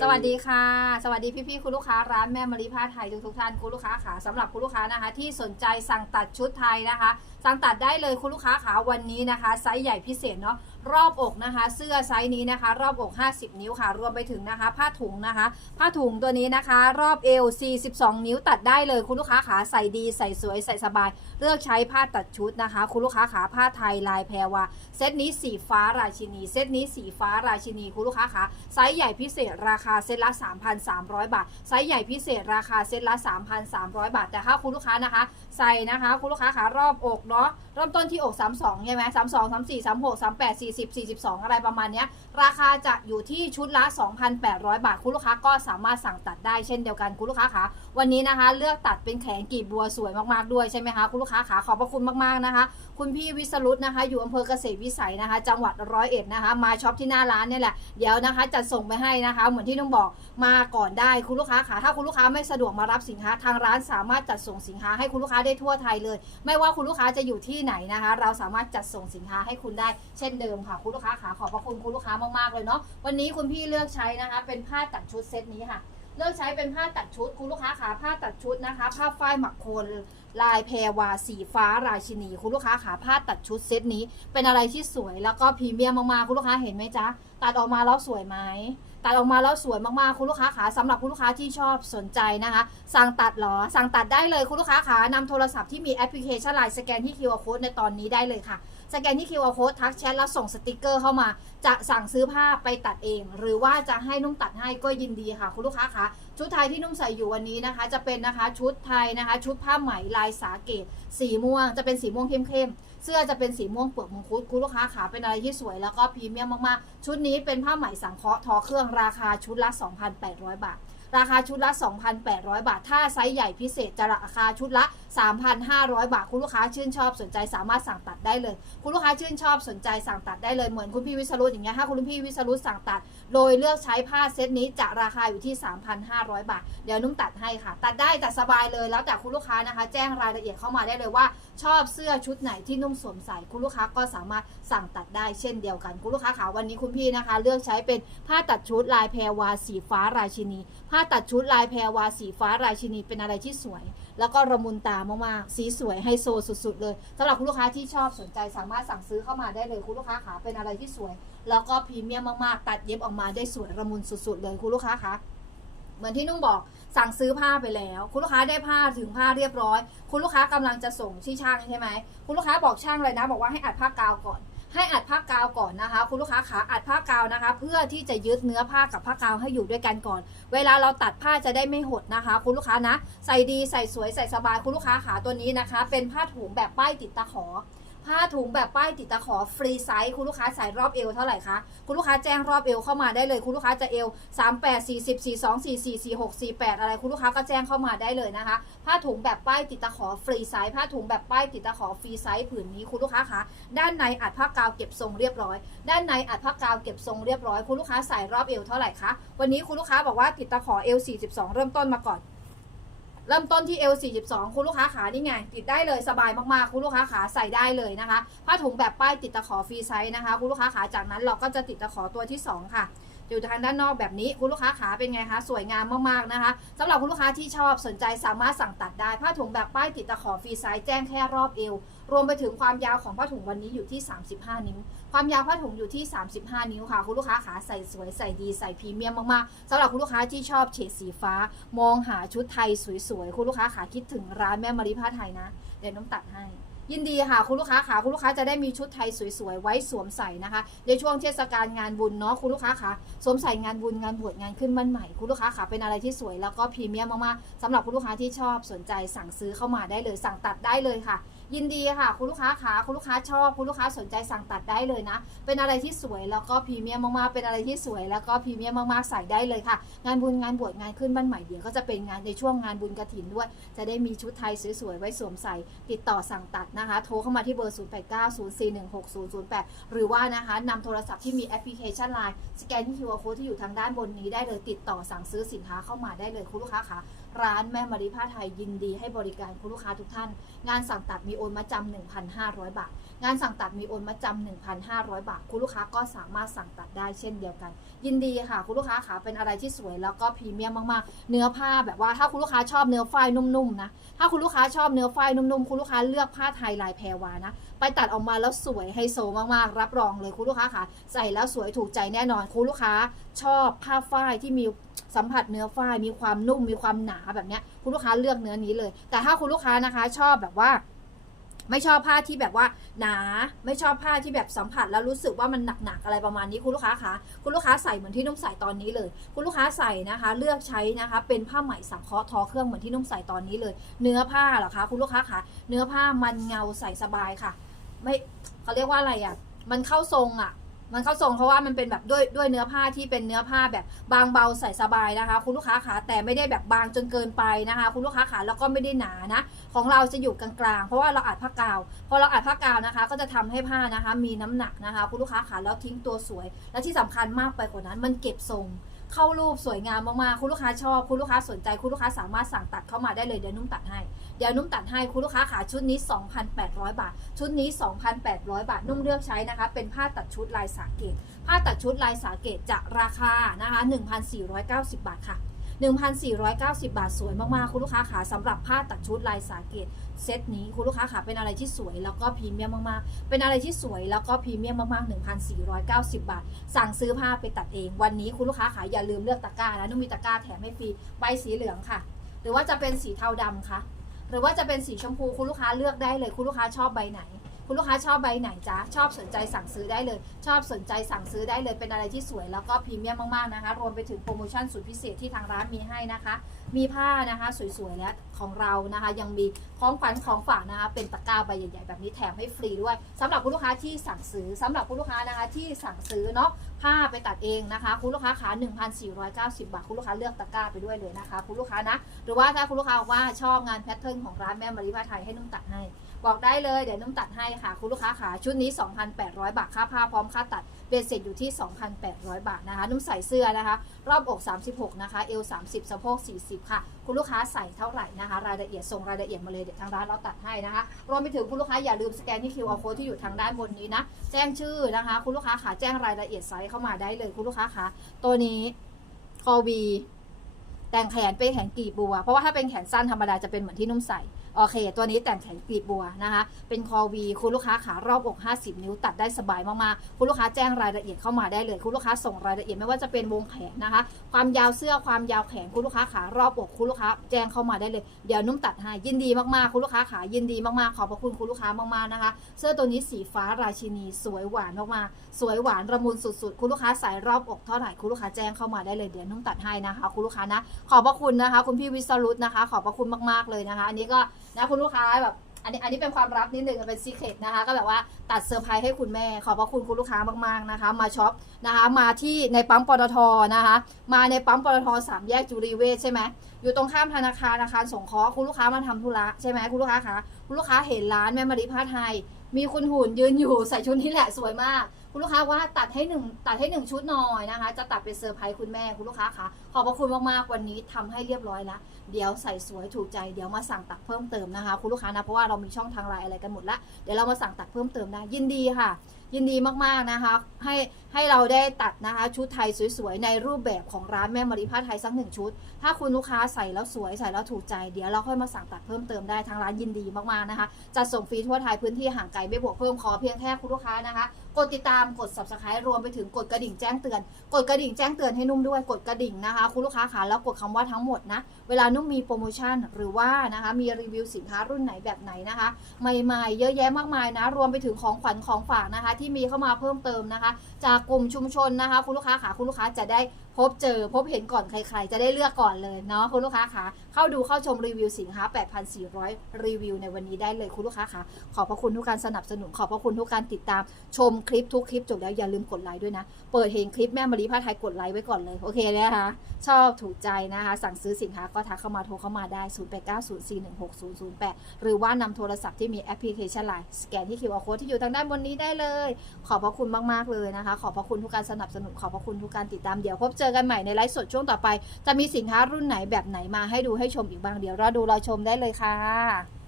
สวัสดีค่ะ สวัสดีพี่ๆคุณลูกค้าร้านแม่มารีผ้าไทยทุกทุกๆท่านคุณลูกค้าค่ะสำหรับคุณลูกค้านะคะ ที่สนใจสั่งตัดชุดไทยนะคะ สั่งตัดได้เลยคุณลูกค้าขาวันนี้นะคะไซส์ใหญ่พิเศษเนาะรอบอกนะคะ เสื้อไซส์นี้นะคะ รอบอก 50 นิ้วค่ะ รวมไปถึงนะคะ ผ้าถุงนะคะ ผ้าถุงตัวนี้นะคะ รอบเอว 42 นิ้วตัดได้เลยคุณลูกค้าขาใส่ดีใส่สวยใส่สบาย เลือกใช้ผ้าตัดชุดนะคะ คุณลูกค้าขาผ้าไทยลายแพรวาเซตนี้สีฟ้าราชินี เซตนี้สีฟ้าราชินีคุณลูกค้าขาไซส์ใหญ่พิเศษราคาเซตละ 3,300 บาท ไซส์ใหญ่พิเศษราคาเซตละ 3,300 บาท แต่ถ้าคุณลูกค้านะคะใส่นะคะคุณลูกค้าขารอบอกเนาะเริ่มต้นที่อก 32ใช่ไหม32 34 36 38 40 42อะไรประมาณเนี้ย ราคาจะอยู่ที่ชุดละ 2,800 บาท คุณลูกค้าก็สามารถสั่งตัดได้เช่นเดียวกันคุณลูกค้าขาวันนี้นะคะ เลือกตัดเป็นแขนกีบบัวสวยมากๆด้วยใช่ไหมคะคุณลูกค้าขาขอบพระคุณมากๆนะคะ คุณพี่วิสรุตนะคะ อยู่อำเภอเกษตรวิสัยนะคะ จังหวัดร้อยเอ็ดนะคะ มาช็อปที่หน้าร้านเนี่ยแหละ เดี๋ยวนะคะจะส่งไปให้นะคะ เหมือนที่น้องบอกมาก่อนได้คุณลูกค้าขาถ้าคุณลูกค้าไม่สะดวกมารับสินค้าทางร้านสามารถจัดส่งสินค้าให้คุณลูกค้าได้ทั่วไทยเลย ไม่ว่าคุณลูกค้าจะอยู่ที่ไหนนะคะ เราสามารถจัดส่งสินค้าให้คุณได้เช่นเดิมค่ะคุณลูกค้าขาขอบพระคุณคุณลูกค้ามากๆเลยเนาะวันนี้คุณพี่เลือกใช้นะคะ เป็นผ้าตัดชุดเซตนี้ค่ะ เลือกใช้เป็นผ้าตัดชุดคุณลูกค้าขาผ้าตัดชุดนะคะ ผ้าฝ้ายหมักโคนลายแพรวาสีฟ้าราชินี คุณลูกค้าขาผ้าตัดชุดเซตนี้ เป็นอะไรที่สวยแล้วก็พรีเมียมมากๆคุณลูกค้าเห็นไหมจ๊ะตัดออกมาแล้วสวยไหมตัดออกมาแล้วสวยมากๆ คุณลูกค้าขาสำหรับคุณลูกค้าที่ชอบสนใจนะคะ สั่งตัดหรอ สั่งตัดได้เลยคุณลูกค้าขานำโทรศัพท์ที่มีแอปพลิเคชันไลน์สแกนที่ QR code ในตอนนี้ได้เลยค่ะ สแกนที่ QR code ทักแชทแล้วส่งสติกเกอร์เข้ามา จะสั่งซื้อผ้าไปตัดเอง หรือว่าจะให้นุ่มตัดให้ก็ยินดีค่ะ คุณลูกค้าคะชุดไทยที่นุ่มใส่อยู่วันนี้นะคะ จะเป็นนะคะชุดไทยนะคะ ชุดผ้าไหมลายสาเกต สีม่วง จะเป็นสีม่วงเข้มๆเสื้อจะเป็นสีม่วงเปลือกมังคุดคุณลูกค้าขาเป็นอะไรที่สวยแล้วก็พรีเมียมมากๆ ชุดนี้เป็นผ้าไหมสังเคราะห์ทอเครื่องราคาชุดละ 2,800 บาทราคาชุดละ 2,800 บาท ถ้าไซส์ใหญ่พิเศษจะราคาชุดละ3,500 บาท คุณลูกค้าชื่นชอบสนใจสามารถสั่งตัดได้เลย คุณลูกค้าชื่นชอบสนใจสั่งตัดได้เลยเหมือนคุณพี่วิสรุตอย่างเงี้ยถ้าคุณพี่วิสรุตสั่งตัด โดยเลือกใช้ผ้าเซตนี้จะราคาอยู่ที่ 3,500 บาท เดี๋ยวนุ่มตัดให้ค่ะ ตัดได้ตัดสบายเลยแล้วแต่คุณลูกค้านะคะ แจ้งรายละเอียดเข้ามาได้เลยว่า ชอบเสื้อชุดไหนที่นุ่มสวมใส่คุณลูกค้าก็สามารถสั่งตัดได้เช่นเดียวกัน คุณลูกค้าขาวันนี้คุณพี่นะคะ เลือกใช้เป็นผ้าตัดชุดลายแพรวาสีฟ้าราชินี ผ้าตัดชุดลายแพรวาสีฟ้าราชินีเป็นอะไรที่สวย แล้วก็ระมุนตามากๆ สีสวยไฮโซสุดๆเลยสำหรับคุณลูกค้าที่ชอบสนใจสามารถสั่งซื้อเข้ามาได้เลยคุณลูกค้าขาเป็นอะไรที่สวย แล้วก็พรีเมียมมากๆ ตัดเย็บออกมาได้สวยระมุนสุดๆเลยคุณลูกค้าคะเหมือนที่นุ่งบอกสั่งซื้อผ้าไปแล้ว คุณลูกค้าได้ผ้าถึงผ้าเรียบร้อย คุณลูกค้ากำลังจะส่งที่ช่างใช่ไหมคุณลูกค้าบอกช่างเลยนะ บอกว่าให้อัดผ้ากาวก่อน ให้อัดผ้ากาวก่อนนะคะ คุณลูกค้าขาอัดผ้ากาวนะคะ เพื่อที่จะยึดเนื้อผ้ากับผ้ากาวให้อยู่ด้วยกันก่อน เวลาเราตัดผ้าจะได้ไม่หดนะคะ คุณลูกค้านะ ใส่ดีใส่สวยใส่สบายคุณลูกค้าขาตัวนี้นะคะ เป็นผ้าถุงแบบป้ายติดตะขอ ผ้าถุงแบบป้ายติดตะขอฟรีไซส์คุณลูกค้าใส่รอบเอวเท่าไหร่คะคุณลูกค้าแจ้งรอบเอวเข้ามาได้เลย คุณลูกค้าจะเอว3 8 4 0 4 2 4 4 4 6 4 8 อะไร คุณลูกค้าก็แจ้งเข้ามาได้เลยนะคะ ผ้าถุงแบบป้ายติดตะขอฟรีไซส์ผ้าถุงแบบป้ายติดตะขอฟรีไซส์ผืนนี้คุณลูกค้าคะด้านในอัดผ้ากาวเก็บทรงเรียบร้อย ด้านในอัดผ้ากาวเก็บทรงเรียบร้อยคุณลูกค้าใส่รอบเอวเท่าไหร่คะวันนี้คุณลูกค้าบอกว่าติดตะขอเอว42 เริ่มต้นมาก่อน เริ่มต้นที่ L 42 คุณลูกค้าขานี่ไง ติดได้เลยสบายมากๆ คุณลูกค้าขาใส่ได้เลยนะคะ ผ้าถุงแบบป้ายติดตะขอฟรีไซส์นะคะ คุณลูกค้าขาจากนั้นเราก็จะติดตะขอตัวที่ 2 ค่ะอยู่ทางด้านนอกแบบนี้คุณลูกค้าขาเป็นไงคะสวยงามมากๆนะคะสำหรับคุณลูกค้าที่ชอบสนใจสามารถสั่งตัดได้ผ้าถุงแบบป้ายติดตะขอฟรีไซส์แจ้งแค่รอบเอว รวมไปถึงความยาวของผ้าถุงวันนี้อยู่ที่ 35 นิ้ว ความยาวผ้าถุงอยู่ที่ 35 นิ้วค่ะ คุณลูกค้าขาใส่สวยใส่ดีใส่พรีเมียมมากๆสำหรับคุณลูกค้าที่ชอบเฉดสีฟ้า มองหาชุดไทยสวยๆ คุณลูกค้าขาคิดถึงร้านแม่มาริผ้าไทยนะ เดี๋ยวน้องตัดให้ ยินดีค่ะ คุณลูกค้าขาคุณลูกค้าจะได้มีชุดไทยสวยๆไว้สวมใส่นะคะ ในช่วงเทศกาลงานบุญเนาะคุณลูกค้าขาสวมใส่งานบุญงานบวชงานขึ้นบ้านใหม่ คุณลูกค้าขาเป็นอะไรที่สวยแล้วก็พรีเมียมมากๆสำหรับคุณลูกค้าที่ชอบสนใจสั่งซื้อเข้ามาได้เลย สั่งตัดได้เลยค่ะ ยินดีค่ะ คุณลูกค้าขาคุณลูกค้าชอบ คุณลูกค้าสนใจสั่งตัดได้เลยนะ เป็นอะไรที่สวยแล้วก็พรีเมียมมากๆเป็นอะไรที่สวยแล้วก็พรีเมียมมากๆใส่ได้เลยค่ะ งานบุญงานบวชงานขึ้นบ้านใหม่เดี๋ยวก็จะเป็นงานในช่วงงานบุญกระถินด้วย จะได้มีชุดไทยสวยๆไว้สวมใส่ ติดต่อสั่งตัดนะคะ โทรเข้ามาที่เบอร์ 0890416008 หรือว่านะคะนำโทรศัพท์ที่มีแอปพลิเคชัน Line สแกนที่ QR code ที่อยู่ทางด้านบนนี้ได้เลยติดต่อสั่งซื้อสินค้าเข้ามาได้เลยคุณลูกค้าคะร้านแม่มาริผ้าไทยยินดีให้บริการคุณลูกค้าทุกท่าน งานสั่งตัดมีโอนมาจำ1,500 บาท งานสั่งตัดมีโอนมาจำ1,500 บาท คุณลูกค้าก็สามารถสั่งตัดได้เช่นเดียวกัน ยินดีค่ะ คุณลูกค้าขาเป็นอะไรที่สวยแล้วก็พรีเมียมมากๆ เนื้อผ้าแบบว่าถ้าคุณลูกค้าชอบเนื้อฝ้ายนุ่มๆนะ ถ้าคุณลูกค้าชอบเนื้อฝ้ายนุ่มๆ คุณลูกค้าเลือกผ้าไทยลายแพรวานะ ไปตัดออกมาแล้วสวยไฮโซมากๆ รับรองเลยคุณลูกค้าค่ะใส่แล้วสวยถูกใจแน่นอนคุณลูกค้าชอบผ้าฝ้ายที่มีสัมผัสเนื้อฝ้ายมีความนุ่มมีความหนาแบบเนี้ยคุณลูกค้าเลือกเนื้อนี้เลย แต่ถ้าคุณลูกค้านะคะชอบแบบว่า ไม่ชอบผ้าที่แบบว่าหนา ไม่ชอบผ้าที่แบบสัมผัสแล้วรู้สึกว่ามันหนักๆอะไรประมาณนี้คุณลูกค้าคะคุณลูกค้าใส่เหมือนที่นุ่มใส่ตอนนี้เลย คุณลูกค้าใส่นะคะ เลือกใช้นะคะ เป็นผ้าไหมสังเคราะห์ทอเครื่องเหมือนที่นุ่มใส่ตอนนี้เลย เนื้อผ้าเหรอคะ คุณลูกค้าคะเนื้อผ้ามันเงาใส่สบายค่ะ ไม่เขาเรียกว่าอะไรอะมันเข้าทรงอะ มันเข้าทรงเพราะว่ามันเป็นแบบด้วยด้วยเนื้อผ้าที่เป็นเนื้อผ้าแบบบางเบาใส่สบายนะคะ คุณลูกค้าขาแต่ไม่ได้แบบบางจนเกินไปนะคะ คุณลูกค้าขาแล้วก็ไม่ได้หนานะ ของเราจะอยู่กลางๆ เพราะว่าเราอัดผ้ากาวพอเราอัดผ้ากาวนะคะ ก็จะทำให้ผ้านะคะ มีน้ำหนักนะคะ คุณลูกค้าขาแล้วทิ้งตัวสวย และที่สำคัญมากไปกว่านั้นมันเก็บทรง เข้ารูปสวยงามมากๆ คุณลูกค้าชอบ คุณลูกค้าสนใจ คุณลูกค้าสามารถสั่งตัดเข้ามาได้เลย เดี๋ยวนุ่มตัดให้ เดี๋ยวนุ่มตัดให้ คุณลูกค้าขาชุดนี้ 2,800 บาท ชุดนี้ 2,800 บาท นุ่มเลือกใช้นะคะ เป็นผ้าตัดชุดลายสาเกต ผ้าตัดชุดลายสาเกตจะราคานะคะ 1,490 บาทค่ะ1,490 บาทสวยมากๆ คุณลูกค้าขาสำหรับผ้าตัดชุดลายสาเกต เซตนี้คุณลูกค้าขาเป็นอะไรที่สวยแล้วก็พรีเมียมมากๆ เป็นอะไรที่สวยแล้วก็พรีเมียมมากๆ 1,490 บาท สั่งซื้อผ้าไปตัดเอง วันนี้คุณลูกค้าขาอย่าลืมเลือกตะกร้านะนุ่มมีตะกร้าแถมให้ฟรีใบสีเหลืองค่ะ หรือว่าจะเป็นสีเทาดำคะหรือว่าจะเป็นสีชมพูคุณลูกค้าเลือกได้เลยคุณลูกค้าชอบใบไหน คุณลูกค้าชอบใบไหนจ๊ะชอบสนใจสั่งซื้อได้เลย ชอบสนใจสั่งซื้อได้เลยเป็นอะไรที่สวยแล้วก็พรีเมียมมากๆนะคะ รวมไปถึงโปรโมชั่นสุดพิเศษที่ทางร้านมีให้นะคะ มีผ้านะคะสวยๆและของเรานะคะ ยังมีของขวัญของฝากนะคะเป็นตะกร้าใบใหญ่ๆแบบนี้แถมให้ฟรีด้วยสำหรับคุณลูกค้าที่สั่งซื้อสำหรับคุณลูกค้านะคะที่สั่งซื้อเนาะผ้าไปตัดเองนะคะ คุณลูกค้าขา1,490 บาท คุณลูกค้าเลือกตะกร้าไปด้วยเลยนะคะ คุณลูกค้านะ หรือว่าถ้าคุณลูกค้าว่าชอบงานแพทเทิร์นของร้านแม่มาริผ้าไทยให้นุ่มตัดให้บอกได้เลยเดี๋ยวนุ่มตัดให้ค่ะคุณลูกค้าขาชุดนี้ 2,800 บาทค่าผ้าพร้อมค่าตัดเบสเสร็จอยู่ที่ 2,800 บาทนะคะ นุ่มใส่เสื้อนะคะ รอบอก 36 นะคะ เอว 30 สะโพก 40 ค่ะ คุณลูกค้าใส่เท่าไหร่นะคะ รายละเอียดส่งรายละเอียดมาเลยเดี๋ยวทางร้านเราตัดให้นะคะ รวมไปถึงคุณลูกค้าอย่าลืมสแกนที่ QR code ที่อยู่ทางด้านบนนี้นะ แจ้งชื่อนะคะ คุณลูกค้าขาแจ้งรายละเอียดไซส์เข้ามาได้เลยคุณลูกค้าขาตัวนี้คอวีแต่งแขนเป็นแขนกีบบัว เพราะว่าถ้าเป็นแขนสั้นธรรมดาจะเป็นเหมือนที่นุ่มใส่ โอเค ตัวนี้แต่งแขนกรีบบัวนะคะ เป็นคอวีคุณลูกค้าขารอบอก 50 นิ้วตัดได้สบายมากๆ คุณลูกค้าแจ้งรายละเอียดเข้ามาได้เลย คุณลูกค้าส่งรายละเอียดไม่ว่าจะเป็นวงแขนนะคะ ความยาวเสื้อความยาวแขนคุณลูกค้าขารอบอก คุณลูกค้าแจ้งเข้ามาได้เลย เดี๋ยวนุ่มตัดให้ยินดีมากๆ คุณลูกค้าขายินดีมากๆ ขอบพระคุณคุณลูกค้ามากๆนะคะ เสื้อตัวนี้สีฟ้าราชินีสวยหวานมากๆ สวยหวานระมุนสุดๆ คุณลูกค้าใส่รอบอกเท่าไหร่คุณลูกค้าแจ้งเข้ามาได้เลยเดี๋ยวนุ่มตัดให้นะคะ คุณลูกค้านะ ขอบพระคุณนะคะ คุณพี่วิสรุตนะคะ ขอบพระคุณมากๆเลยนะคะ อันนี้ก็นะคุณลูกค้าแบบอันนี้อันนี้เป็นความลับนิดนึงเป็นซีเครตนะคะ ก็แบบว่าตัดเซอร์ไพรส์ให้คุณแม่ ขอบพระคุณคุณลูกค้ามากๆนะคะ มาช็อปนะคะ มาที่ในปั๊มปตทนะคะ มาในปั๊มปตทสามแยกจุรีเวชใช่ไหมอยู่ตรงข้ามธนาคารอาคารสงเคราะห์คุณลูกค้ามาทำธุระใช่ไหมคุณลูกค้าคะคุณลูกค้าเห็นร้านแม่มาริผ้าไทย มีคุณหุ่นยืนอยู่ใส่ชุดนี้แหละสวยมากคุณลูกค้าว่าตัดให้หนึ่งตัดให้หนึ่งชุดหน่อยนะคะ จะตัดเป็นเซอร์ไพรส์คุณแม่คุณลูกค้าคะขอบพระคุณมากๆวันนี้ทำให้เรียบร้อยแล้วเดี๋ยวใส่สวยถูกใจเดี๋ยวมาสั่งตัดเพิ่มเติมนะคะ คุณลูกค้านะเพราะว่าเรามีช่องทางไลน์อะไรกันหมดละเดี๋ยวเรามาสั่งตัดเพิ่มเติมได้ยินดีค่ะ ยินดีมากๆนะคะ ให้ให้เราได้ตัดนะคะชุดไทยสวยๆในรูปแบบของร้านแม่มาริผ้าไทยสักหนึ่งชุด ถ้าคุณลูกค้าใส่แล้วสวยใส่แล้วถูกใจ เดี๋ยวเราค่อยมาสั่งตัดเพิ่มเติมได้ทางร้านยินดีมากๆนะคะจัดส่งฟรีทั่วไทยพื้นที่ห่างไกลไม่บวกเพิ่มขอเพียงแค่คุณลูกค้านะคะกดติดตามกด subscribe รวมไปถึงกดกระดิ่งแจ้งเตือน กดกระดิ่งแจ้งเตือนให้นุ่มด้วยกดกระดิ่งนะคะ คุณลูกค้าขาแล้วกดคำว่าทั้งหมดนะ เวลานุ่มมีโปรโมชั่นหรือว่านะคะมีรีวิวสินค้ารุ่นไหนแบบไหนนะคะ ใหม่ๆ เยอะแยะมากมายนะ รวมไปถึงของขวัญของฝากนะคะ ที่มีเข้ามาเพิ่มเติมนะคะ จากกลุ่มชุมชนนะคะ คุณลูกค้าขาคุณลูกค้าจะได้พบเจอพบเห็นก่อนใคร ๆ จะได้เลือกก่อนเลยเนาะคุณลูกค้าขาเข้าดูเข้าชมรีวิวสินค้า 8,400 รีวิวในวันนี้ได้เลยคุณลูกค้าขาขอบพระคุณทุกการสนับสนุนขอบพระคุณทุกการติดตามชมคลิปทุกคลิปจบแล้วอย่าลืมกดไลค์ด้วยนะ เปิดเห็นคลิปแม่มารีผ้าไทยกดไลค์ไว้ก่อนเลย โอเคเลยนะคะ ชอบถูกใจนะคะ สั่งซื้อสินค้าก็ทักเข้ามาโทรเข้ามาได้ 0890416008 หรือว่านำโทรศัพท์ที่มีแอปพลิเคชันไลน์สแกนที่ QR code ที่อยู่ทางด้านบนนี้ได้เลย ขอบพระคุณมากๆเลยนะคะ ขอบพระคุณทุกการสนับสนุนขอบพระคุณทุกการติดตามเดี๋ยวพบเจอกันใหม่ในไลฟ์สดช่วงต่อไป จะมีสินค้ารุ่นไหนแบบไหนมาให้ดูให้ชมอีกบ้างเดี๋ยวรอดูรอชมได้เลยค่ะ